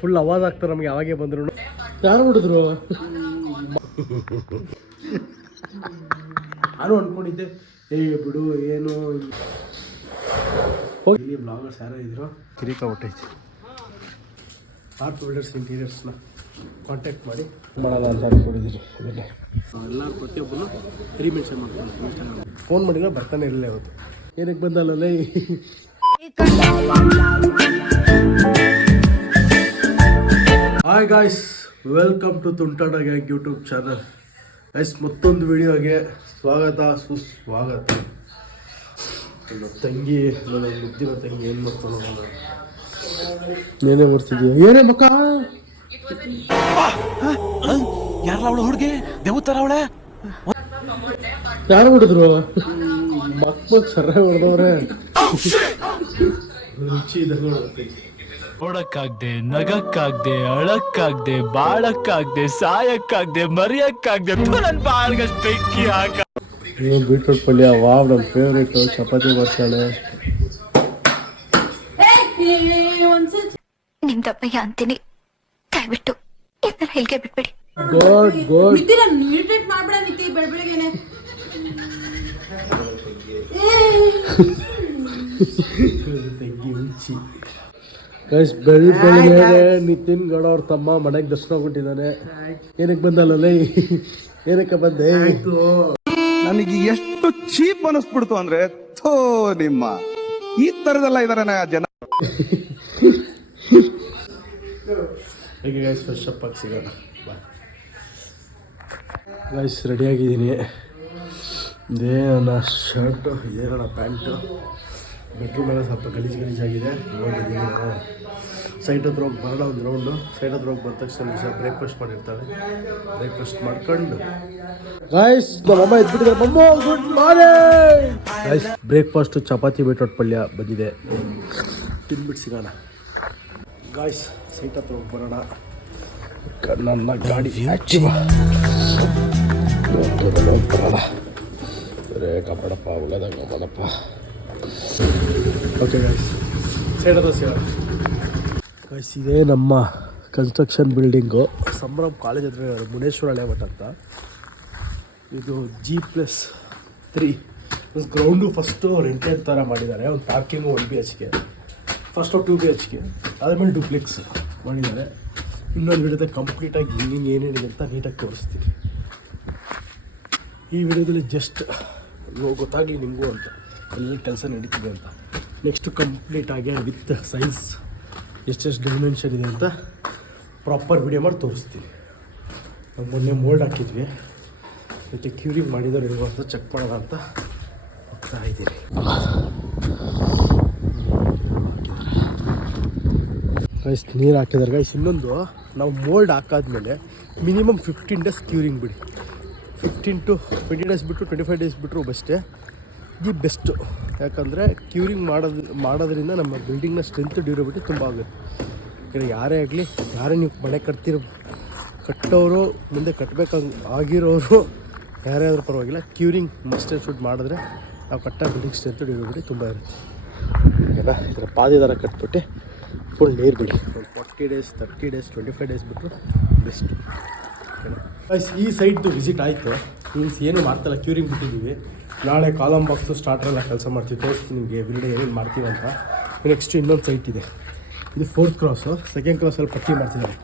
Full ಅವಾಜ್ ಆಗ್ತಾರೆ ನಮ್ಗೆ ಯಾವಾಗೆ ಬಂದ್ರು ಯಾರು ಹೊಡಿದ್ರು? ನಾನು ಅನ್ಕೊಂಡಿದ್ದೆ ಏ ಬಿಡು ಏನು ಹೋಗಿ. ಇಲ್ಲಿ ಬ್ಲಾಗರ್ಸ್ ಯಾರೋ ಇದ್ರು. ಕಿರಿಕ ಹೊಟ್ಟೈತಿ ಆರ್ಟ್ ಬಿಲ್ಡರ್ಸ್ ಇಂಟೀರಿಯರ್ಸ್ನ ಕಾಂಟ್ಯಾಕ್ಟ್ ಮಾಡಿ. ಮಾಡೋಣ ಅಂತ ಅನ್ಕೊಂಡಿದ್ದೀರಿ ಅದನ್ನೇ ಎಲ್ಲ ಪ್ರತಿಯೊಬ್ಬರು ರೀಮೆನ್ಷನ್ ಮಾಡ್ಕೊಂಡು ಫೋನ್ ಮಾಡಿದ್ರೆ ಬರ್ತಾನೆ ಇರಲಿಲ್ಲ ಅವತ್ತು ಏನಕ್ಕೆ ಬಂದಲ್ಲ hi guys welcome to Tuntata gang YouTube channel guys ಮತ್ತೊಂದು ವಿಡಿಯೋಗೆ ಸ್ವಾಗತ ಸುಸ್ವಾಗತ. ನನ್ನ ತಂಗಿ ನನ್ನ ಮುದ್ದಿನ ತಂಗಿ ಏನು ಮಾಡ್ತಾನೋ ಏನೇ ಬರ್ತಿದ್ಯಾ ಏನೇ ಮಕ್ಕ? ಯಾರ ಅವಳು ಹುಡುಗಿ? ದೇವತರ ಅವಳೆ? ಯಾರು ಹೊಡೆದ್ರು ಮಕ್ಕಳು ಸರ ಹೊಡೆದವ್ರೆ. ರುಚಿ ಇದೆ ನೋಡತ್ತೆ ನೋಡಕ್ಕಾಗ್ದೆ ನಗಕ್ಕಾಗ್ದೆ ಅಳಕ್ಕಾಗ್ದೆ ಬಾಳಕ್ಕಾಗ್ದೆ ಸಾಯಕ್ಕಾಗ್ದೆ ಮರಿಯಕ್ಕಾಗ್ದೆ ನನ್ ಬಾಳ್ಗಷ್ಟು ಬೆಂಕಿ ಹಾಕ ನೀವು ಬೀಟ್ರೂಟ್ ಪಲ್ಯ ವಾವ್ ನನ್ನ ಫೇವ್ರೇಟ್ ಚಪಾತಿ ಬರ್ತಾಳೆ ನಿಮ್ ದಪ್ಪಯ್ಯ ಅಂತೀನಿ. ದಯವಿಟ್ಟು ಇದನ್ನ ಹೇಳಿಕೆ ಬಿಟ್ಬಿಡಿ. ಗೋಡ್ ಗೋಡ್ ಇರಿಟೇಟ್ ಮಾಡ್ಬೇಡ ನಿತಿ ಬೆಳ ಬೆಳಗ್ಗೆನೆ. ತೆಗಿ ಉಂಚಿ ಗೈಸ್ ಬೆಳಿ ಬೆಳಿಗ್ಗೆ ನಿತಿನ್ ಗೌಡ ಅವ್ರ ತಮ್ಮ ಮನೆಗೆ ದರ್ಶನ ಕೊಟ್ಟಿದ್ದಾನೆ. ಏನಕ್ಕೆ ಬಂದಲ್ಲ ಏನಕ್ಕೆ ಬಂದೆ? ನನಗೆ ಎಷ್ಟು ಚೀಪ್ ಅನಿಸ್ಬಿಡ್ತು ಅಂದ್ರೆ ಥೋ ನಿಮ್ಮ. ಈ ತರದೆಲ್ಲ ಇದಾರೆ ಜನ. ಹೇಗೆ ಗೈಸ್ ಫ್ರೆಶ್ ಅಪ್ ಆಗಿ ಸಿಗೋಣ. ಗೈಸ್ ರೆಡಿಯಾಗಿದ್ದೀನಿ ಇದೇ ನನ್ನ ಶರ್ಟು ಇದೇ ನನ್ನ ಪ್ಯಾಂಟು ಬೆಡ್ರೂಮ್ ಎಲ್ಲ ಸ್ವಲ್ಪ ಗಲೀಜು ಗಲೀಜಾಗಿದೆ ನೋಡಿದ್ದೀನಿ ನಾನು ಸೈಟ್ ಹತ್ರ ಹೋಗಿ ಬರೋಣ ಒಂದು ರೌಂಡು ಸೈಟ್ ಹತ್ರ ಹೋಗಿ ಬಂದ ತಕ್ಷಣ ನಿಮಿಷ ಬ್ರೇಕ್ಫಾಸ್ಟ್ ಮಾಡಿರ್ತಾರೆ. ಬ್ರೇಕ್ಫಾಸ್ಟ್ ಮಾಡ್ಕೊಂಡು. ಗಾಯ್ಸ್ ನಮ್ಮಮ್ಮ ಎದ್ಬಿಟ್ಟಿದ್ದಾರೆ. ಮಮ್ಮ good morning guys breakfast chapati beetroot ಪಲ್ಯ ಬಂದಿದೆ. ತಿನ್ಬಿಟ್ಟು ಸಿಗೋಣ. ಗಾಯ್ಸ್ ಸೈಟ್ ಹತ್ರ ಹೋಗಿ ಬರೋಣ. ನನ್ನ ಗಾಡಿ ಆಕ್ಟಿವ್ ಬರೋಣ ಸರಿ ಕಾಪಾಡಪ್ಪ ಒಳ್ಳೇದಾಗ ಮಾಡಪ್ಪ ಓಕೆ ಸಿಗೋಣ ಗಾಯ್ಸ್ ಇದೇ ನಮ್ಮ ಕನ್ಸ್ಟ್ರಕ್ಷನ್ ಬಿಲ್ಡಿಂಗು ಸಂಭ್ರಮ್ ಕಾಲೇಜ್ ಹತ್ರ ಮುನೇಶ್ವರ ಲೇಔಟ್ ಅಂತ. ಇದು G plus three ground first rented ಥರ ಮಾಡಿದ್ದಾರೆ. ಒಂದು parking one B H K first two B H K ಅದಾದಮೇಲೆ ಡುಪ್ಲೆಕ್ಸ್ ಮಾಡಿದ್ದಾರೆ. ಇನ್ನೊಂದು ವಿಡಿಯೋದಲ್ಲಿ ಕಂಪ್ಲೀಟಾಗಿ ಇನ್ನಿಂಗ್ ಏನೇನಿದೆ ಅಂತ ನೀಟಾಗಿ ತೋರಿಸ್ತೀನಿ. ಈ ವಿಡಿಯೋದಲ್ಲಿ ಜಸ್ಟ್ ಗೊತ್ತಾಗಲಿ ನಿಮಗೂ ಅಂತ. ಎಲ್ಲ ಕೆಲಸ ನಡೀತಿದೆ ಅಂತ. ನೆಕ್ಸ್ಟ್ ಕಂಪ್ಲೀಟಾಗಿ ವಿತ್ ಸೈನ್ಸ್ ಎಷ್ಟೆಷ್ಟು ಡೈಮೆನ್ಷನ್ ಇದೆ ಅಂತ ಪ್ರಾಪರ್ ವಿಡಿಯೋ ಮಾಡಿ ತೋರಿಸ್ತೀನಿ. ನಾವು ಮೊನ್ನೆ ಮೋಲ್ಡ್ ಹಾಕಿದ್ವಿ. ಮತ್ತು ಕ್ಯೂರಿಂಗ್ ಮಾಡಿದ್ದಾರೆ ಅಂತ ಚೆಕ್ ಮಾಡೋಣ ಅಂತ ಹೋಗ್ತಾ ಇದ್ದೀನಿ. ಗೈಸ್ ನೀರು ಹಾಕಿದ್ದಾರೆ ಗೈಸ್ ಇನ್ನೊಂದು, ನಾವು ಮೋಲ್ಡ್ ಹಾಕಾದ್ಮೇಲೆ ಮಿನಿಮಮ್ ಫಿಫ್ಟೀನ್ ಡೇಸ್ ಕ್ಯೂರಿಂಗ್ ಬಿಡಿ. ಫಿಫ್ಟೀನ್ ಟು ಟ್ವೆಂಟಿ ಡೇಸ್ ಬಿಟ್ಟು ಟ್ವೆಂಟಿ ಫೈವ್ ಡೇಸ್ ಬಿಟ್ಟರು ಬೆಸ್ಟೇ. The best. ಯಾಕಂದರೆ ಕ್ಯೂರಿಂಗ್ ಮಾಡೋದು, ಮಾಡೋದ್ರಿಂದ ನಮ್ಮ ಬಿಲ್ಡಿಂಗ್ನ ಸ್ಟ್ರೆಂತ್ ಡ್ಯೂರಬಿಟಿ ತುಂಬ ಆಗುತ್ತೆ. ಯಾಕಂದರೆ ಯಾರೇ ಆಗಲಿ, ಯಾರೇ ನೀವು ಮನೆ ಕಟ್ತಿರೋ, ಕಟ್ಟೋರು, ಮುಂದೆ ಕಟ್ಟಬೇಕಂಗ್ ಆಗಿರೋರು, ಯಾರೇ ಆದರೂ ಪರವಾಗಿಲ್ಲ, ಕ್ಯೂರಿಂಗ್ ಮಸ್ಟ್ ಆ್ಯಂಡ್ ಶುಡ್ ಮಾಡಿದ್ರೆ ನಾವು ಕಟ್ಟ ಬಿಲ್ಡಿಂಗ್ ಸ್ಟ್ರೆಂತ್ ಡ್ಯೂರಬಿಟಿ ತುಂಬ ಇರುತ್ತೆ. ಓಕೆನಾ ಇದರ ಪಾದಿ ಥರ ಕಟ್ಬಿಟ್ಟು ಫುಲ್ ನೀರು ಬಿಡಿ. ಒಂದು forty days thirty days, twenty five days ಬಿಟ್ಟು ಬೆಸ್ಟ್. ಗೈಸ್ ಈ ಸೈಟ್ದು ವಿಸಿಟ್ ಆಯಿತು. ಮೀನ್ಸ್ ಏನು ಮಾಡ್ತಲ್ಲ ಕ್ಯೂರಿಂಗ್ ಬಿಟ್ಟಿದ್ದೀವಿ. ನಾಳೆ ಕಾಲಮ್ ಬಾಕ್ಸು ಸ್ಟಾರ್ಟರ್ ಎಲ್ಲ ಕೆಲಸ ಮಾಡ್ತೀವಿ. ತೋರಿಸ್ತೀನಿ ನಿಮಗೆ ಎವ್ರಿಡೇ ಏನೇನು ಮಾಡ್ತೀವಿ ಅಂತ. ನೆಕ್ಸ್ಟ್ ಇನ್ನೊಂದು ಸೈಟ್ ಇದೆ. ಇದು ಫೋರ್ತ್ ಕ್ರಾಸು ಸೆಕೆಂಡ್ ಕ್ರಾಸಲ್ಲಿ ಪಟ್ಟಿ ಮಾಡ್ತಿದ್ದಾರೆ.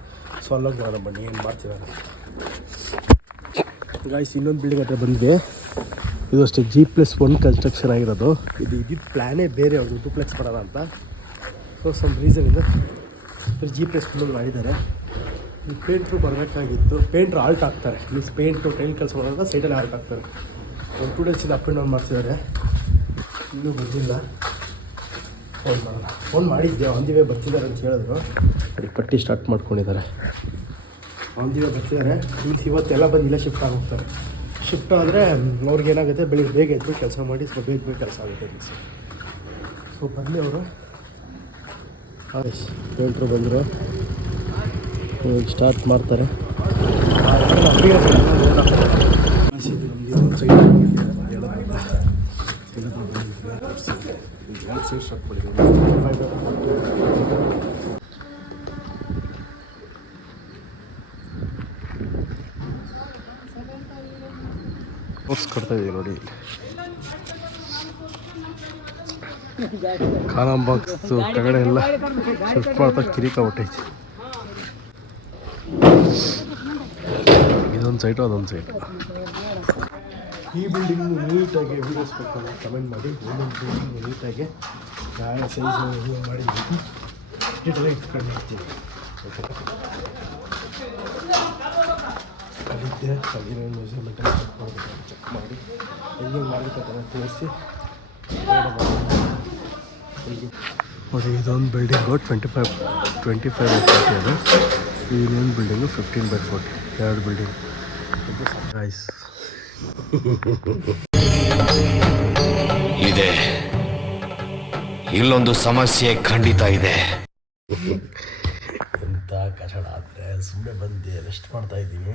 ಸೊ ಅಲ್ಲೋಗಿ ನೋಡೋಣ ಬನ್ನಿ, ಏನು ಮಾಡ್ತಿದ್ದಾರೆ ಗಾಯ್ಸ್ ಇನ್ನೊಂದು ಬಿಲ್ಡಿಂಗ್ ಹತ್ರ ಬಂದಿದೆ. ಇದು ಅಷ್ಟೇ ಜಿ ಪ್ಲಸ್ ಒನ್ ಕನ್ಸ್ಟ್ರಕ್ಷನ್ ಆಗಿರೋದು. ಇದು ಇದ್ದಿದ್ದು ಪ್ಲ್ಯಾನೇ ಬೇರೆ ಅವ್ರದ್ದು ಡೂಪ್ಲೆಕ್ಸ್ ಮಾಡೋಣ ಅಂತ. ಸೊ ಸಮ್ ರೀಸನ್ ರೀಸನಿಂದ ಜಿ ಪ್ಲಸ್ ಒನ್ ಮಾಡಿದ್ದಾರೆ. ಈ ಪೇಂಟ್ರು ಬರಬೇಕಾಗಿತ್ತು. ಪೇಂಟ್ರು ಆಲ್ಟ್ ಆಗ್ತಾರೆ ಮೀನ್ಸ್ ಪೇಂಟು ಟೈಲ್ ಕೆಲಸ ಮಾಡುವಾಗ ಸೈಡಲ್ಲಿ ಆಲ್ಟ್ ಆಗ್ತಾರೆ ಒಂದು ಟೂ ಡೇಸಿಂದ ಅಪ್ ಆ್ಯಂಡ್ ಡೌನ್ ಮಾಡ್ತಿದ್ದಾರೆ. ಇನ್ನೂ ಬಂದಿಲ್ಲ. ಫೋನ್ ಮಾಡಲ್ಲ. ಫೋನ್ ಮಾಡಿದ್ದೆ ಆನ್ ದಿ ವೇ ಬರ್ತಿದ್ದಾರೆ ಅಂತ ಹೇಳಿದ್ರು. ಅಲ್ಲಿ ಪಟ್ಟಿ ಸ್ಟಾರ್ಟ್ ಮಾಡ್ಕೊಂಡಿದ್ದಾರೆ. ಆನ್ ದಿ ವೇ ಬರ್ತಿದ್ದಾರೆ. ಮೀನ್ಸ್ ಇವತ್ತೆಲ್ಲ ಬಂದು ಇಲ್ಲೇ ಶಿಫ್ಟ್ ಆಗೋಗ್ತಾರೆ. ಶಿಫ್ಟ್ ಆದರೆ ಅವ್ರಿಗೆ ಏನಾಗುತ್ತೆ? ಬೆಳಿಗ್ಗೆ ಬೇಗ ಎದ್ಬಿಟ್ಟು ಕೆಲಸ ಮಾಡಿ ಸ್ವಲ್ಪ ಬೇಗ ಬೇಗ ಕೆಲಸ ಆಗುತ್ತೆ ಮೀನ್ಸ್ ಸೊ ಬರಲಿ ಅವರು. ಪೇಂಟ್ರು ಬಂದರು. ಸ್ಟಾರ್ಟ್ ಮಾಡ್ತಾರೆ. ಕೊಡ್ತಾ ಇದೀವಿ ನೋಡಿ. ಕಾಲಂಬಾಕ್ಸು ಬಾಕ್ಸ್ ಎಲ್ಲ ಸ್ವಲ್ಪ ಮಾಡ್ತಾ ಕಿರಿಕ ಹೊಟ್ಟೈತಿ ಇದೊಂದು ಸೈಟು ಅದೊಂದು ಸೈಟು ಈ ಬಿಲ್ಡಿಂಗ್ ನೀಟಾಗಿ ವೀಡಿಯೋಸ್ ಬೇಕು ಕಮೆಂಟ್ ಮಾಡಿ ಒಂದೊಂದು ಬಿಲ್ಡಿಂಗ್ ನೀಟಾಗಿ ಯಾವ ಸೈಜ್ ಮಾಡಿ. ಇಟ್ಕೊಂಡು ಇಟ್ಕೊಂಡಿರ್ತೀವಿ ಅಲ್ಲಿದ್ದೆ ಅಲ್ಲಿರೋ ಚೆಕ್ ಮಾಡಬೇಕು ಚೆಕ್ ಮಾಡಿ. ಹೆಂಗೆ ಮಾಡಬೇಕಂತ ತೋರಿಸಿ ನೋಡಿ ಇದೊಂದು building twenty five twenty five by forty ಅದು ಇನ್ನೊಂದು ಬಿಲ್ಡಿಂಗು ಫಿಫ್ಟೀನ್ ಬೈ ಫೋರ್ಟಿ ಎರಡು ಬಿಲ್ಡಿಂಗ್ ಗೈಸ್ ಇದೆ. ಇಲ್ಲೊಂದು ಸಮಸ್ಯೆ ಖಂಡಿತ ಇದೆ. ಎಂಥ ಕಷ್ಟ ಆದರೆ ಸುಮ್ಮನೆ ಬಂದೆ ರೆಸ್ಟ್ ಮಾಡ್ತಾ ಇದ್ದೀನಿ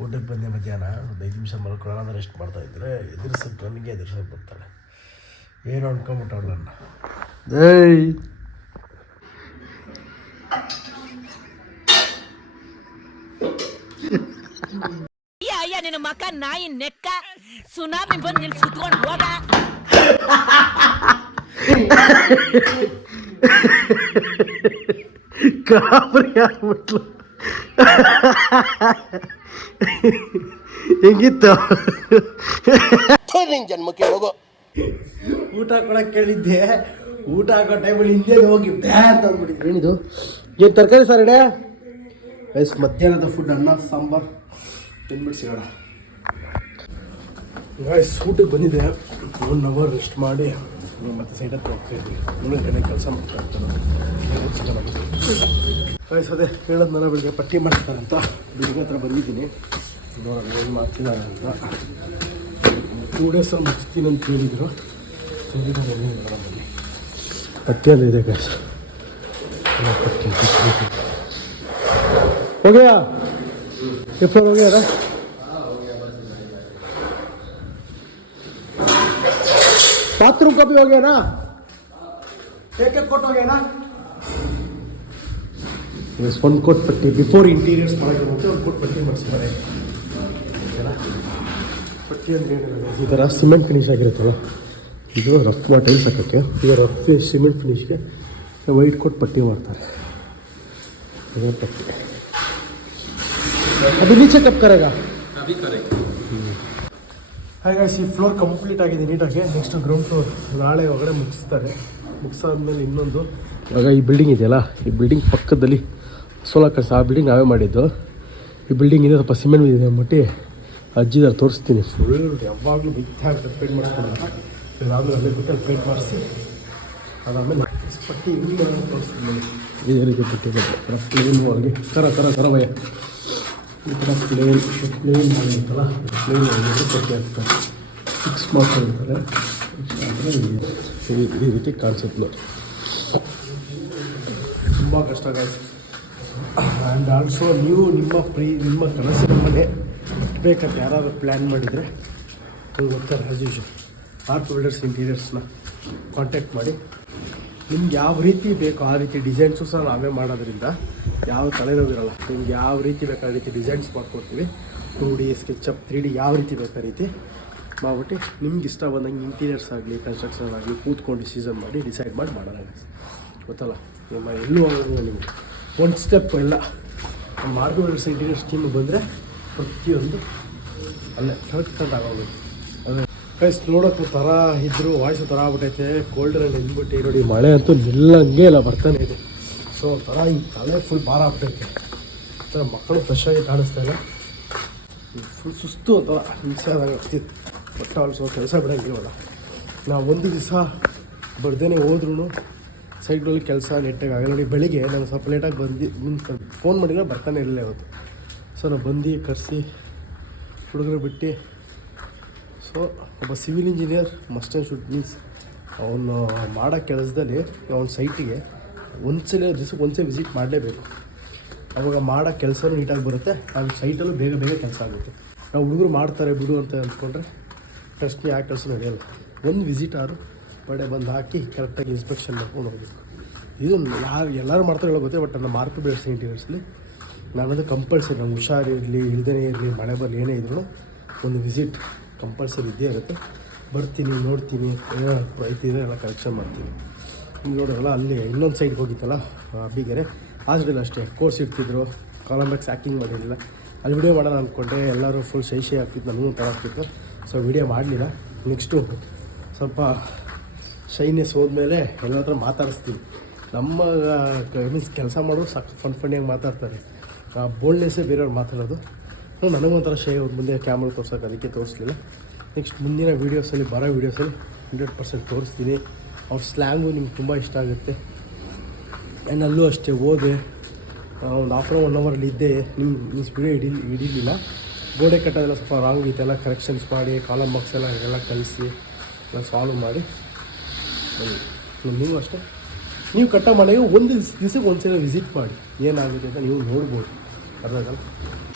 ಊಟಕ್ಕೆ ಬಂದೆ ಮಧ್ಯಾಹ್ನ ಒಂದು ಐದು ನಿಮಿಷ ಮಲ್ಕೊಳ್ಳೋಣ ಅಂತ ರೆಸ್ಟ್ ಮಾಡ್ತಾ ಇದ್ರೆ ಎದುರಿಸಕ್ಕೆ ನನಗೆ ಎದುರಿಸಕ್ಕೆ ಬರ್ತಾಳೆ. ಏನು ಅನ್ಕೊಂಬಿಟ್ಟವಳು ನನ್ನ ಏಯ್! ನಿನ್ನ ಮಕ ನಾಯಿ ನೆಕ್ಕ ಸುನಾಮಿ ಬಂದು ನಿನ್ ಸುತ್ಕೊಂಡು ಹೋಗ. ಕಾಬರಿ ಆಗ್ಬಿಟ್ಲು. ಹೆಂಗಿತ್ತು? ಊಟ ಕೊಡಕ್ಕೆ ಕೇಳಿದ್ದೆ. ಊಟ ಹಾಕೋ ಟೈಮಲ್ಲಿ ಹಿಂದೆ ಹೋಗಿ ಬ್ಯಾ ಅಂತ ಅಂದ್ಬಿಟ್ಟಿದ್ರು ಏನಿದು? ಏನು ತರಕಾರಿ ಸರ್ ಇಡೇ? ಮಧ್ಯಾಹ್ನದ ಫುಡ್ ಅನ್ನ ಸಾಂಬಾರ್. ತಿನ್ಬಿಟ್ಟು ಸಿಗೋಣ ಗಾಯ್ಸ್ ಊಟಕ್ಕೆ ಬಂದಿದೆ ಒನ್ ಅವರ್ ರೆಸ್ಟ್ ಮಾಡಿ. ಮತ್ತೆ ಸೈಡ್ ಹತ್ರ ಹೋಗ್ತಾ ಇದ್ವಿ. ಮುಳುಗಡೆ ಕೆಲಸ ಮಾಡ್ತಾ ಇರ್ತಾರೆ ಗಾಯ್ಸ್ ಅದೇ ಹೇಳೋದ್ನಲ್ಲ, ಬೆಳಿಗ್ಗೆ ಪಟ್ಟಿ ಮಾಡ್ತಾರೆ ಅಂತ. ಬೆಳಿಗ್ಗೆ ಹತ್ರ ಬಂದಿದ್ದೀನಿ. ನೋಡೋಣ ಏನು ಮಾಡ್ತಿದ್ದಾರೆ ಅಂತ. ಟೂ ಡೇಸಲ್ಲಿ ಮುಗಿಸ್ತೀನಿ ಅಂತ ಹೇಳಿದ್ರು. ಸರಿ ಬನ್ನಿ. ಇದೆ ಗಾಯ್ಸ್ ಪಟ್ಟಿ. ಹೋಗ್ಯಾ? ಎಫ್ಲೋರ್ ಹೋಗ್ಯಾರ बाथरूम का भी हो गया ना एक एक कोट हो गया ना ಎಸ್ ಒಂದು ಕೋಟ್ ಪಟ್ಟಿ ಬಿಫೋರ್ ಇಂಟೀರಿಯರ್ಸ್ ಮಾಡೋಕ್ಕೆ ಮುಂಚೆ ಒಂದು ಕೋಟ್ ಪಟ್ಟಿ ಮಾಡಿಸ್ತಾರೆ ಓಕೆನಾ? ಪಟ್ಟಿ ಅಂದ್ರೆ ಏನಿಲ್ಲ ಈ ಥರ ಸಿಮೆಂಟ್ ಫಿನಿಶ್ ಆಗಿರುತ್ತಲ್ಲ ಇದು ರಫ್ ಟೈಲ್ಸ್ ಹಾಕೋಕ್ಕೆ ಈಗ ರಫ್ ಸಿಮೆಂಟ್ ಫಿನಿಶ್ಗೆ ವೈಟ್ ಕೋಟ್ ಪಟ್ಟಿ ಮಾಡ್ತಾರೆ ಅದು ನೀಚೆ ಕಪ್ ಕರೆಗಾ? ಹಾಗಾಗಿ ಈ ಫ್ಲೋರ್ ಕಂಪ್ಲೀಟ್ ಆಗಿದೆ ನೀಟಾಗಿ. ನೆಕ್ಸ್ಟ್ ಗ್ರೌಂಡ್ ಫ್ಲೋರ್ ನಾಳೆ ಒಳಗಡೆ ಮುಗಿಸ್ತಾರೆ. ಮುಗಿಸಾದ್ಮೇಲೆ ಇನ್ನೊಂದು. ಇವಾಗ ಈ ಬಿಲ್ಡಿಂಗ್ ಇದೆಯಲ್ಲ ಈ ಬಿಲ್ಡಿಂಗ್ ಪಕ್ಕದಲ್ಲಿ ಸೋಲಾ ಕಳಿಸ ಆ ಬಿಲ್ಡಿಂಗ್ ನಾವೇ ಮಾಡಿದ್ದು. ಈ ಬಿಲ್ಡಿಂಗ್ ಇದೆ ಸ್ವಲ್ಪ ಸಿಮೆಂಟ್ ಇದೆ ಅಂದ್ಬಿಟ್ಟು ಅಜ್ಜಿದಾರ ತೋರಿಸ್ತೀನಿ. ಫುಲ್ ಯಾವಾಗಲೂ ಬಿತ್ತಾಗ ಪೇಂಟ್ ಮಾಡಿಸ್ಕೊಂಡು ಇದಾದ್ಮೇಲೆ ಅಲ್ಲೇ ಬಿಟ್ಟು ಅಲ್ಲಿ ಪೇಂಟ್ ಮಾಡಿಸಿ. ಅದಾದಮೇಲೆ ಪಟ್ಟಿ ಇಲ್ಲಿ ತೋರಿಸ್ತೀನಿ. ಇದೇ ರೀತಿ ಪಟ್ಟಿ? ಕರ ಕರ ಕರ ಭಯ. ಈ ಥರ ಪ್ಲೇನ್ ಪ್ಲೇನ್ ಮಾಡಿರುತ್ತಲ್ಲ ಪ್ಲೇನ್ ಒಳಗೆ ಕಟ್ಟಿ ಹಾಕ್ತಾರೆ ಫಿಕ್ಸ್ ಮಾಡ್ಕೊಂಡಿರ್ತಾರೆ ಈ ರೀತಿ ಕಾಣಿಸುತ್ತೆ ತುಂಬ ಕಷ್ಟ ಗಾಯ್ಸ್ ಆ್ಯಂಡ್ ಆಲ್ಸೋ ನೀವು ನಿಮ್ಮ ಪ್ರೀ, ನಿಮ್ಮ ಕನಸಿನ ಮನೆ ಬೇಕಂತ ಯಾರಾದರೂ ಪ್ಲ್ಯಾನ್ ಮಾಡಿದರೆ ಅದು ಗೊತ್ತಾರೆ ಆ್ಯಸ್ ಯೂಶಲ್ ಆರ್ಟ್ ಬಿಲ್ಡರ್ಸ್ ಇಂಟೀರಿಯರ್ಸ್ನ ಕಾಂಟ್ಯಾಕ್ಟ್ ಮಾಡಿ. ನಿಮ್ಗೆ ಯಾವ ರೀತಿ ಬೇಕೋ ಆ ರೀತಿ ಡಿಸೈನ್ಸು ಸಹ ನಾವೇ ಮಾಡೋದ್ರಿಂದ ಯಾವ ತಲೆನೋವಿರಲ್ಲ. ನಿಮ್ಗೆ ಯಾವ ರೀತಿ ಬೇಕು ಆ ರೀತಿ ಡಿಸೈನ್ಸ್ ಮಾಡ್ಕೊಡ್ತೀವಿ. Two D SketchUp three D ಯಾವ ರೀತಿ ಬೇಕು ರೀತಿ ಮಾಡ್ಬಿಟ್ಟು ನಿಮ್ಗೆ ಇಷ್ಟ ಬಂದಂಗೆ ಇಂಟೀರಿಯರ್ಸ್ ಆಗಲಿ ಕನ್ಸ್ಟ್ರಕ್ಷನ್ ಆಗಲಿ ಕೂತ್ಕೊಂಡು ಸೀಸನ್ ಮಾಡಿ ಡಿಸೈಡ್ ಮಾಡಿ ಮಾಡೋಣ ಗೊತ್ತಲ್ಲ? ನಿಮ್ಮ ಎಲ್ಲೂ ಹೋಗೋದಿಲ್ಲ ನಿಮಗೆ ಒಂದು ಸ್ಟೆಪ್ ಎಲ್ಲ ಮಾರ್ಗ ಇಂಟೀರಿಯರ್ಸ್ ಟೀಮ್ ಬಂದರೆ ಪ್ರತಿಯೊಂದು ಅಲ್ಲೇ ಕರೆಕ್ಟ್ ಆಗೋಗುತ್ತೆ. ಕೈಸ್ ನೋಡೋಕೆ ಥರ ಇದ್ರು ವಾಯ್ಸ್ ಥರ ಆಗ್ಬಿಟ್ಟೈತೆ ಕೋಲ್ಡ್ರಲ್ಲಿ ನಿಂದ್ಬಿಟ್ಟು ನೋಡಿ, ಮಳೆ ಅಂತೂ ನಿಲ್ಲಂಗೆ ಇಲ್ಲ, ಬರ್ತಾನೆ ಇದೆ. ಸೊ ಥರ ಈ ತಲೆ ಫುಲ್ ಭಾರ ಆಗ್ಬಿಟ್ಟೈತೆ ಥರ ಮಕ್ಕಳು ಫ್ರೆಶ್ ಆಗಿ ಕಾಣಿಸ್ತಾ ಇಲ್ಲ. ಫುಲ್ ಸುಸ್ತು ಅಂತ ಹಿಂಸೆ ಆದಾಗ ಆಗ್ತಿತ್ತು ಬಟ್ ಆಲ್ಸೋ ಕೆಲಸ ಬಿಡೋಂಗಿಲ್ವಲ್ಲ. ನಾವು ಒಂದು ದಿವಸ ಬರ್ದೇನೆ ಹೋದ್ರೂ ಸೈಡ್ಗಳಲ್ಲಿ ಕೆಲಸ ನೆಟ್ಟಾಗಿ ಆಗಲ್ಲ. ನೋಡಿ, ಬೆಳಿಗ್ಗೆ ನಾನು ಸ್ವಲ್ಪ ಲೇಟಾಗಿ ಬಂದು ನಿಂತು ಫೋನ್ ಮಾಡಿದ್ರೆ ಬರ್ತಾನೆ ಇರಲಿಲ್ಲ ಇವತ್ತು. ಸೊ ನಾವು ಬಂದು ಕರೆಸಿ ಹುಡುಗರು ಬಿಟ್ಟು ಸೊ ಒಬ್ಬ civil engineer must and should means ಅವನು ಮಾಡೋ ಕೆಲಸದಲ್ಲಿ ಅವನ ಸೈಟಿಗೆ ಒಂದ್ಸಲ ದಿವ್ಸಕ್ಕೆ ಒಂದ್ಸಲ ವಿಸಿಟ್ ಮಾಡಲೇಬೇಕು. ಅವಾಗ ಮಾಡೋ ಕೆಲಸನೂ ನೀಟಾಗಿ ಬರುತ್ತೆ ಆ ಸೈಟಲ್ಲೂ ಬೇಗ ಬೇಗ ಕೆಲಸ ಆಗುತ್ತೆ. ನಾವು ಹುಡುಗರು ಮಾಡ್ತಾರೆ ಬಿಡು ಅಂತ ಅಂದ್ಕೊಂಡ್ರೆ ಟ್ರಸ್ಟ್ ಯಾವ ಕೆಲಸ ನಡೆಯಲ್ಲ. ಒಂದು ವಿಸಿಟ್ ಆರು ಬಡೆ ಬಂದು ಹಾಕಿ ಕರೆಕ್ಟಾಗಿ ಇನ್ಸ್ಪೆಕ್ಷನ್ ಮಾಡ್ಕೊಂಡು ಹೋಗಬೇಕು. ಇದು ಯಾರು, ಎಲ್ಲರೂ ಮಾಡ್ತಾರೆ ಹೇಳೋ ಗೊತ್ತೇ ಬಟ್ ನಮ್ಮ ಮಾರ್ಕ್ ಬೇಡ್ಸ್ ನಾನು ನಾನದು ಕಂಪಲ್ಸರಿ ನಮ್ಗೆ ಹುಷಾರಿರಲಿ ಇಲ್ದೇ ಇರಲಿ ಮಳೆ ಬರಲಿ ಏನೇ ಇದ್ರೂ ಒಂದು ವಿಸಿಟ್ ಕಂಪಲ್ಸರಿ ಇದ್ದೇ ಆಗುತ್ತೆ. ಬರ್ತೀನಿ, ನೋಡ್ತೀನಿ ಏನೋ ಐತಿದ್ರೆ ಎಲ್ಲ ಕಲೆಕ್ಷನ್ ಮಾಡ್ತೀನಿ. ನೋಡೋಲ್ಲ ಅಲ್ಲಿ ಇನ್ನೊಂದು ಸೈಡ್ಗೆ ಹೋಗಿತ್ತಲ್ಲ ಬಿಗೆರೆ ಹಾಸ್ಪಿಟಲ್ ಅಷ್ಟೇ ಕೋರ್ಸ್ ಇಡ್ತಿದ್ರು. ಕಾಲಂಬ್ಯಾಕ್ಸ್ ಹ್ಯಾಕಿಂಗ್ ಮಾಡಿರಲಿಲ್ಲ. ಅಲ್ಲಿ ವಿಡಿಯೋ ಮಾಡೋಣ ಅಂದ್ಕೊಂಡೆ ಎಲ್ಲರೂ ಫುಲ್ ಶೈ ಶೈ ಆಗ್ತಿತ್ತು, ನನಗೂ ಆಗ್ತಿತ್ತು. ಸೊ ವಿಡಿಯೋ ಮಾಡಲಿಲ್ಲ. ನೆಕ್ಸ್ಟು ಸ್ವಲ್ಪ ಶೈನೆಸ್ ಹೋದ್ಮೇಲೆ ಎಲ್ಲ ಹತ್ರ ಮಾತಾಡಿಸ್ತೀವಿ ನಮ್ಮ ಮೀನ್ಸ್ ಕೆಲಸ ಮಾಡೋರು ಸಾಕು ಫನ್ ಫಂಡಿಯಾಗಿ ಮಾತಾಡ್ತಾರೆ. ಬೋಲ್ಡ್ನೆಸ್ಸೇ ಬೇರೆಯವ್ರು ಮಾತಾಡೋದು. ಸೊ ನನಗೊಂಥರ ಶೇ ಮುಂದೆ ಕ್ಯಾಮ್ರ ತೋರ್ಸೋಕೆ ಅದಕ್ಕೆ ತೋರಿಸ್ಲಿಲ್ಲ. ನೆಕ್ಸ್ಟ್ ಮುಂದಿನ ವೀಡಿಯೋಸಲ್ಲಿ ಬರೋ ವೀಡಿಯೋಸಲ್ಲಿ ಹಂಡ್ರೆಡ್ ಪರ್ಸೆಂಟ್ ತೋರಿಸ್ತೀನಿ. ಅವ್ರ ಸ್ಲ್ಯಾಂಗು ನಿಮ್ಗೆ ತುಂಬ ಇಷ್ಟ ಆಗುತ್ತೆ. ಆ್ಯಂಡ್ ಅಲ್ಲೂ ಅಷ್ಟೇ ಹೋದೆ ಒಂದು ಆಫ್ ಆನ್ ಒನ್ ಅವರಲ್ಲಿ ಇದ್ದೆ ನಿಮ್ಮ ನಿಮ್ಮ ಸ್ಪೀಡೇ ಹಿಡಿ ಹಿಡಿಲಿಲ್ಲ. ಗೋಡೆ ಕಟ್ಟೋದೆಲ್ಲ ಸ್ವಲ್ಪ ರಾಂಗ್ ಇತ್ತೆಲ್ಲ ಕರೆಕ್ಷನ್ಸ್ ಮಾಡಿ ಕಾಲಮ್ ಬಾಕ್ಸ್ ಎಲ್ಲ ಎಲ್ಲ ಕಲಿಸಿ ಎಲ್ಲ ಸಾಲ್ವ್ ಮಾಡಿ. ನೀವು ಅಷ್ಟೇ. ನೀವು ಕಟ್ಟ ಮನೆಗೆ ಒಂದು ದಿವಸಕ್ಕೆ ಒಂದು ಸಲ ವಿಸಿಟ್ ಮಾಡಿ. ಏನಾಗುತ್ತೆ ಅಂತ ನೀವು ನೋಡ್ಬೋದು. ಆ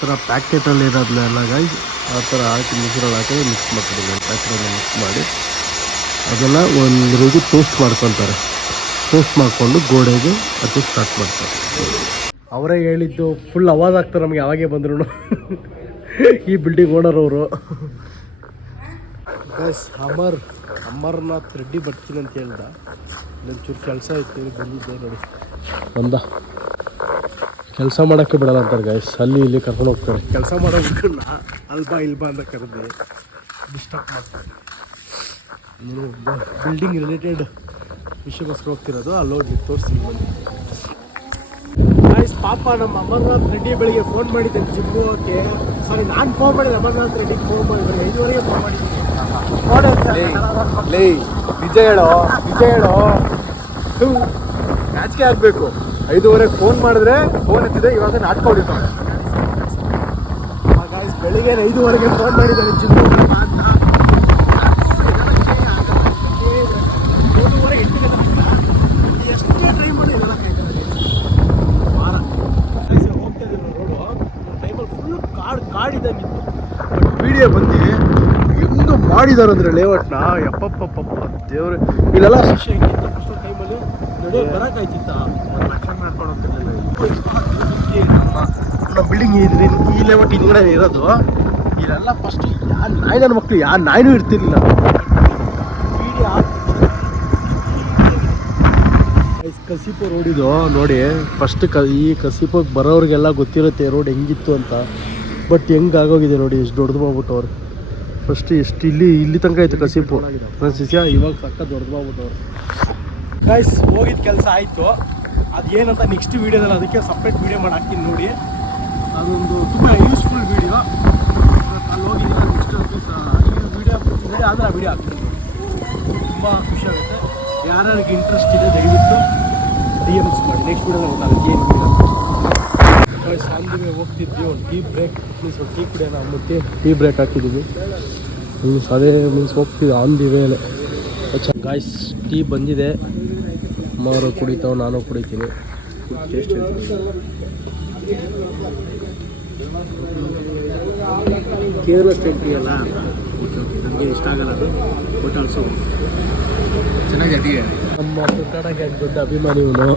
ಥರ ಪ್ಯಾಕೆಟಲ್ಲಿ ಇರೋದನ್ನೆಲ್ಲ ಗಾಯ್ಸ್ ಆ ಥರ ಹಾಕಿ ಮಿಕ್ಸರಲ್ಲಿ ಹಾಕಿ ಮಿಕ್ಸ್ ಮಾಡ್ತಾರೆ ಪ್ಯಾಕೆಟಲ್ಲಿ ಮಿಕ್ಸ್ ಮಾಡಿ. ಅದೆಲ್ಲ ಒಂದು ರೀತಿ ಟೋಸ್ಟ್ ಮಾಡ್ಕೊತಾರೆ. ಟೋಸ್ಟ್ ಮಾಡಿಕೊಂಡು ಗೋಡೆಗೆ ಅದು ಸ್ಟಾರ್ಟ್ ಮಾಡ್ತಾರೆ. ಅವರೇ ಹೇಳಿದ್ದು ಫುಲ್ ಅವಾಜ್ ಆಗ್ತಾರೆ ನಮಗೆ ಯಾವಾಗೆ ಬಂದ್ರು ಈ ಬಿಲ್ಡಿಂಗ್ ಓನರ್ ಅವರು. ಬಸ್ ಅಮರ್ ಅಮರ್ನಾಥ್ ರೆಡ್ಡಿ ಬರ್ತೀನಿ ಅಂತ ಹೇಳ್ದ. ಚೂರು ಕೆಲಸ ಇತ್ತು ಬಂದಿದ್ದೆ ನೋಡಿ. ಬಂದ. ಕೆಲಸ ಮಾಡೋಕ್ಕೆ ಬಿಡಲ್ಲ ಅಂತಾರೆ ಗಾಯ್ಸ್ ಅಲ್ಲಿ ಇಲ್ಲಿ ಕರ್ಕೊಂಡು ಹೋಗ್ತಾರೆ. ಕೆಲಸ ಮಾಡೋ ಹುಡುಗನ್ನ ಅಲ್ಬಾ ಇಲ್ಬಾ ಅಂತ ಕರೆದು ಡಿಸ್ಟರ್ಬ್ ಮಾಡ್ತಾರೆ. ಬಿಲ್ಡಿಂಗ್ ರಿಲೇಟೆಡ್ ವಿಷಯಕ್ಕೋಸ್ಕರ ಹೋಗ್ತಿರೋದು ಅಲ್ಲಿ ಹೋಗಿ ತೋರಿಸ್ತೀನಿ ಬನ್ನಿ ಗಾಯ್ಸ್ ಪಾಪ ನಮ್ಮ ಅಮರ್ನಾಥ್ ರೆಡ್ಡಿ ಬೆಳಿಗ್ಗೆ ಫೋನ್ ಮಾಡಿದ್ದೇನೆ ಜಿಮ್ ಹೋಗೋಕ್ಕೆ ಸಾರಿ ನಾನು ಫೋನ್ ಮಾಡಿದ್ದೆ ಅಮರ್ನಾಥ್ ರೆಡ್ಡಿಗೆ ಫೋನ್ ಮಾಡಿದ್ದೆ ಐದುವರೆಗೆ ಫೋನ್ ಮಾಡಿದ್ದೀನಿ. ಲೇ ನಿಜ ಹೇಳೋ ನಿಜ ಹೇಳೋ. ನಾಚಿಕೆ ಆಗ್ಬೇಕು. ಐದೂವರೆಗೆ ಫೋನ್ ಮಾಡಿದ್ರೆ ಫೋನ್ ಎತ್ತಿದೆ ಇವಾಗ ನಾಟಕ ಹೊಡಿತಾನೆ. ಗಾಯ್ಸ್ ಬೆಳಿಗ್ಗೆ ಐದೂವರೆಗೆ ಫೋನ್ ಮಾಡಿದ್ದಾನೆ ಜಿಮ್ ವಿಡಿಯೋ ಬಂದು ಎಂದು ಮಾಡಿದಾರೆ ಅಂದರೆ ಲೇಔಟ್ನ? ಯಪ್ಪಪ್ಪಪ್ಪ ದೇವ್ರೆ. ಇಲ್ಲೆಲ್ಲ ಟೈಮಲ್ಲಿ ನಡೆಯೋ ಬರೋಕ್ಕಾಯ್ತಿತ್ತ ನಮ್ಮ ಬಿಲ್ಡಿಂಗ್ ಇದ್ರಿ ಈ ಲೇಔಟ್ ಹಿಂದ್ಗಡೆ ಇರೋದು. ಇಲ್ಲೆಲ್ಲ ಫಸ್ಟ್ ಯಾ ನಾಯಿ ನನ್ನ ಮಕ್ಕಳು ಯಾ ನಾಯಿನೂ ಇರ್ತಿರ್ಲಿಲ್ಲ. ಕಸಿಪ ರೋಡ್ ಇದು, ನೋಡಿ ಫಸ್ಟ್ ಕ, ಈ ಕಸಿಪುಗೆ ಬರೋರಿಗೆಲ್ಲ ಗೊತ್ತಿರುತ್ತೆ ರೋಡ್ ಹೆಂಗಿತ್ತು ಅಂತ. ಬಟ್ ಹೆಂಗೆ ಆಗೋಗಿದೆ ನೋಡಿ ಎಷ್ಟು ದೊಡ್ಡದು ಮಾಡ್ಬಿಟ್ಟವ್ರು. ಫಸ್ಟ್ ಎಷ್ಟು ಇಲ್ಲಿ ಇಲ್ಲಿ ತನಕ ಆಯಿತು ಕಸಿಪು. ಶಿಷ್ಯ ಇವಾಗ ಸಕ್ಕ ದೊಡ್ಡದು ಮಾಡ್ಬಿಟ್ಟವ್ರು. ಗೈಸ್ ಹೋಗಿದ ಕೆಲಸ ಆಯಿತು. ಅದೇನಂತ ನೆಕ್ಸ್ಟ್ ವೀಡಿಯೋದಲ್ಲಿ ಅದಕ್ಕೆ ಸಪ್ರೇಟ್ ವೀಡಿಯೋ ಮಾಡಿ ಹಾಕ್ತೀನಿ ನೋಡಿ. ಅದೊಂದು ತುಂಬ ಯೂಸ್ಫುಲ್ ವೀಡಿಯೋ ಅಲ್ಲಿ ಹೋಗಿ ನೆಕ್ಸ್ಟ್ ವೀಡಿಯೋ ವೀಡಿಯೋ ಆದರೆ ಆ ವೀಡಿಯೋ ಹಾಕ್ತೀನಿ. ತುಂಬ ಖುಷಿಯಾಗುತ್ತೆ ಯಾರ್ಯಾರಿಗೆ ಇಂಟ್ರೆಸ್ಟ್ ಇದೆ, ದಯವಿಟ್ಟು ಡಿ ಮಾಡಿ. ನೆಕ್ಸ್ಟ್ ವೀಡಿಯೋದಲ್ಲಿ ಹೋಗ್ತಾರೆ ಏನು ವೀಡಿಯೋ ಸಾಂದಿಗೆ ಹೋಗ್ತಿದ್ವಿ. ಒಂದು ಟೀ ಬ್ರೇಕ್ ಮೀನ್ಸ್ ಒಂದು ಟೀ ಕುಡಿಯೋಣ ಮತ್ತೆ ಟೀ ಬ್ರೇಕ್ ಹಾಕಿದ್ದೀವಿ. ಮೀನ್ಸ್ ಅದೇ ಮೀನ್ಸ್ ಹೋಗ್ತಿದ್ವಿ ಆನ್ ದಿ ವೇಲೆ ಗಾಯ್ಸ್ ಟೀ ಬಂದಿದೆ. ಅಮ್ಮವರು ಕುಡಿತಾವೆ ನಾನು ಕುಡಿತೀನಿ. ಟೇಸ್ಟ್ ಕೇರಳ ಸ್ಟೇಟ್ ಟೀ ಅಲ್ಲ ನನಗೆ ಇಷ್ಟ ಆಗಲ್ಲ ಅದು. ಬಟ್ ಆಲ್ಸೋ ಚೆನ್ನಾಗಿದೆ ನಮ್ಮ ಪುಟ್ಟಣಗೆ ದೊಡ್ಡ ಅಭಿಮಾನಿ ಇವನು.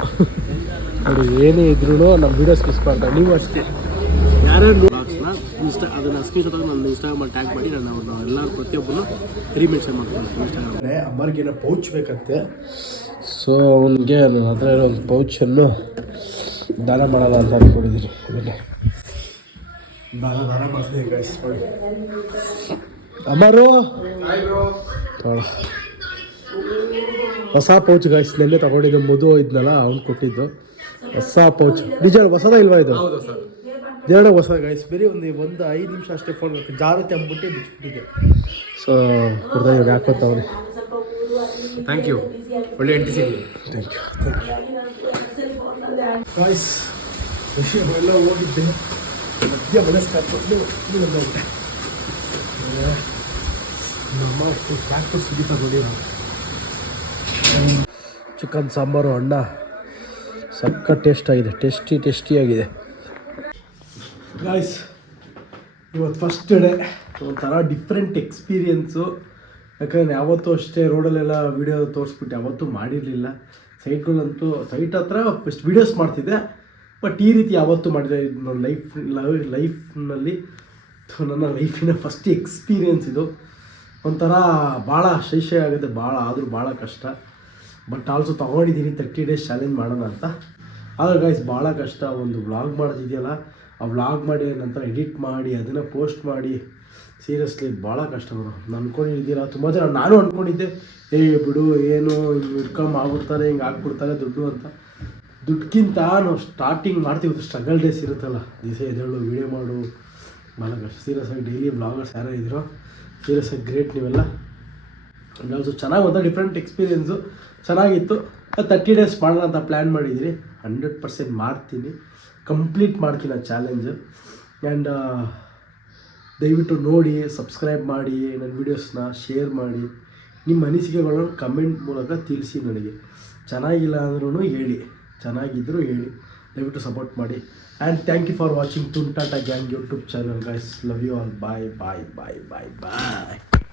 ಅದು ಏನೇ ಇದ್ರೂ ನಮ್ಮ ವೀಡಿಯೋಸ್ ಮಿಸ್ ಮಾಡ್ತಾರೆ ನೀವು ಅಷ್ಟೇ. ಯಾರ್ಯಾರು ಬ್ಲಾಗ್ಸ್ನ ಇನ್ಸ್ಟಾ ಅದನ್ನು ಸ್ಕ್ರೀನ್ ಶಾಟ್ ನನ್ನ ಇನ್ಸ್ಟಾಗ್ರಾಮಲ್ಲಿ ಟ್ಯಾಗ್ ಮಾಡಿ ನಾನು ಅವ್ರನ್ನ ಎಲ್ಲರೂ ಪ್ರತಿಯೊಬ್ಬರು ರೀಮೆನ್ಷನ್ ಮಾಡ್ತೀನಿ ಇನ್ಸ್ಟಾಗ್ರಾಮ್ ಅಮ್ಮರಿಗೇನೋ ಪೌಚ್ ಬೇಕಂತೆ. ಸೊ ಅವನಿಗೆ ನನ್ನ ಹತ್ರ ಇರೋ ಒಂದು ಪೌಚನ್ನು ದಾನ ಮಾಡೋಣ ಅಂತ ಅಂದ್ಕೊಂಡಿದ್ದೀನಿ. ಆಮೇಲೆ ದಾನ ದಾನ ಮಾಡ್ತೀನಿ ಗೈಸ್ ನೋಡಿ ಅಮರು. ಹೊಸ ಪೌಚ್ ಗಾಯ್ಸ್ ನೆನ್ನೆ ತಗೊಂಡಿದ್ದು ಮಧು ಇದ್ನಲ್ಲ ಅವ್ನು ಕೊಟ್ಟಿದ್ದು. ಹೊಸ ಪೌಚ್. ನಿಜ ಹೊಸದ ಇಲ್ವಾ ಇದು? ಎರಡು ಹೊಸ ಗಾಯ್ಸ್ ಬೇರೆ ಒಂದು ಒಂದು ಐದು ನಿಮಿಷ ಅಷ್ಟೇ ಫೋನ್ ಜಾರು ಅಂದ್ಬಿಟ್ಟು ಬಿಟ್ಬಿಟ್ಟಿದ್ದೆ. ಸೊ ಕೊಡ್ತಾ ಇವಾಗ ಹಾಕೋತಾವ್ರೆ ಥ್ಯಾಂಕ್ ಯು ಒಳ್ಳೆ ಎಂಟಿ ಸಿಗಲಿ. ಥ್ಯಾಂಕ್ ಯು ಗಾಯ್ಸ್ ವಿಷಯ ಎಲ್ಲ ಹೋಗಿದ್ದೆ ಮಧ್ಯ ಮನಸ್ಸು ಕಾತ್ಕೊಂಡು ಬಂದೋಗ್ಬಿಟ್ಟೆ ನಮ್ಮ ಟ್ರ್ಯಾಕ್ಟರ್ ಸಿಗುತ್ತಾ ನೋಡಿ ಚಿಕನ್ ಸಾಂಬಾರು ಅಣ್ಣ ಸಕ್ಕ ಟೇಸ್ಟ್ ಆಗಿದೆ. ಟೇಸ್ಟಿ ಆಗಿದೆ. ಗಾಯ್ಸ್ ಇವತ್ತು ಫಸ್ಟ್ ಡೇ ಒಂಥರ ಡಿಫ್ರೆಂಟ್ ಎಕ್ಸ್ಪೀರಿಯನ್ಸು ಯಾಕಂದರೆ ಯಾವತ್ತೂ ಅಷ್ಟೇ ರೋಡಲ್ಲೆಲ್ಲ ವೀಡಿಯೋ ತೋರಿಸ್ಬಿಟ್ಟು ಯಾವತ್ತೂ ಮಾಡಿರಲಿಲ್ಲ. ಸೈಟ್ಗಳಂತೂ ಸೈಟ್ ಹತ್ರ ಫಸ್ಟ್ ವೀಡಿಯೋಸ್ ಮಾಡ್ತಿದ್ದೆ. ಬಟ್ ಈ ರೀತಿ ಯಾವತ್ತೂ ಮಾಡಿದೆ ನನ್ನ ಲೈಫ್ ಲೈಫ್ನಲ್ಲಿ ನನ್ನ ಲೈಫಿನ ಫಸ್ಟ್ ಎಕ್ಸ್ಪೀರಿಯನ್ಸ್ ಇದು. ಒಂಥರ ಭಾಳ ಶೈಶ್ಯ ಆಗುತ್ತೆ. ಭಾಳ, ಆದರೂ ಭಾಳ ಕಷ್ಟ. ಬಟ್ ಆಲ್ಸೋ ತೊಗೊಂಡಿದ್ದೀನಿ ತರ್ಟಿ ಡೇಸ್ ಚಾಲೆಂಜ್ ಮಾಡೋಣ ಅಂತ. ಆದರೆ ಗೈಸ್ ಭಾಳ ಕಷ್ಟ. ಒಂದು ವ್ಲಾಗ್ ಮಾಡೋದಿದೆಯಲ್ಲ? ಆ ವ್ಲಾಗ್ ಮಾಡಿ ನಂತರ ಎಡಿಟ್ ಮಾಡಿ, ಅದನ್ನು ಪೋಸ್ಟ್ ಮಾಡಿ. ಸೀರಿಯಸ್ಲಿ ಭಾಳ ಕಷ್ಟ ಅವರು ನಾನು ಅಂದ್ಕೊಂಡಿದ್ದೀರಾ ತುಂಬ ಜನ ನಾನು ಅಂದ್ಕೊಂಡಿದ್ದೆ ಏ, ಬಿಡು, ಏನು, ಹಿಂಗೆ ಇಟ್ಕೊಂಡು ಆಗ್ಬಿಡ್ತಾರೆ, ಹಿಂಗೆ ಹಾಕ್ಬಿಡ್ತಾರೆ ದುಡ್ಡು ಅಂತ. ದುಡ್ಡಿಗಿಂತ ನಾವು ಸ್ಟಾರ್ಟಿಂಗ್ ಮಾಡ್ತೀವಿ. ಸ್ಟ್ರಗಲ್ ಡೇಸ್ ಇರುತ್ತಲ್ಲ. ದಿವಸ ಎದ್ದೇಳು ವೀಡಿಯೋ ಮಾಡು. ಭಾಳ ಕಷ್ಟ. ಸೀರಿಯಸ್ ಆಗಿ ಡೈಲಿ ಬ್ಲಾಗರ್ಸ್ ಯಾರೋ ಇದ್ದೀರೋ ಸೀರಿಯಸ್ ಆಗಿ ಗ್ರೇಟ್ ನೀವೆಲ್ಲ. ಆ್ಯಂಡ್ ಆಲ್ಸೋ ಚೆನ್ನಾಗಿ ಬಂದ ಡಿಫ್ರೆಂಟ್ ಎಕ್ಸ್ಪೀರಿಯೆನ್ಸು ಚೆನ್ನಾಗಿತ್ತು. ತರ್ಟಿ ಡೇಸ್ ಮಾಡೋಣ ಅಂತ ಪ್ಲ್ಯಾನ್ ಮಾಡಿದ್ದೀನಿ ಹಂಡ್ರೆಡ್ ಪರ್ಸೆಂಟ್ ಮಾಡ್ತೀನಿ. ಕಂಪ್ಲೀಟ್ ಮಾಡ್ತೀನಿ ಆ ಚಾಲೆಂಜು ಆ್ಯಂಡ್ ದಯವಿಟ್ಟು ನೋಡಿ ಸಬ್ಸ್ಕ್ರೈಬ್ ಮಾಡಿ, ನನ್ನ ವೀಡಿಯೋಸ್ನ ಶೇರ್ ಮಾಡಿ. ನಿಮ್ಮ ಅನಿಸಿಕೆಗಳನ್ನು ಕಮೆಂಟ್ ಮೂಲಕ ತಿಳಿಸಿ ನನಗೆ. ಚೆನ್ನಾಗಿಲ್ಲ ಅಂದ್ರೂ ಹೇಳಿ. ಚೆನ್ನಾಗಿದ್ದರೂ ಹೇಳಿ. ದಯವಿಟ್ಟು ಸಪೋರ್ಟ್ ಮಾಡಿ. And thank you for watching Tuntata gang YouTube channel guys love you all bye bye bye bye bye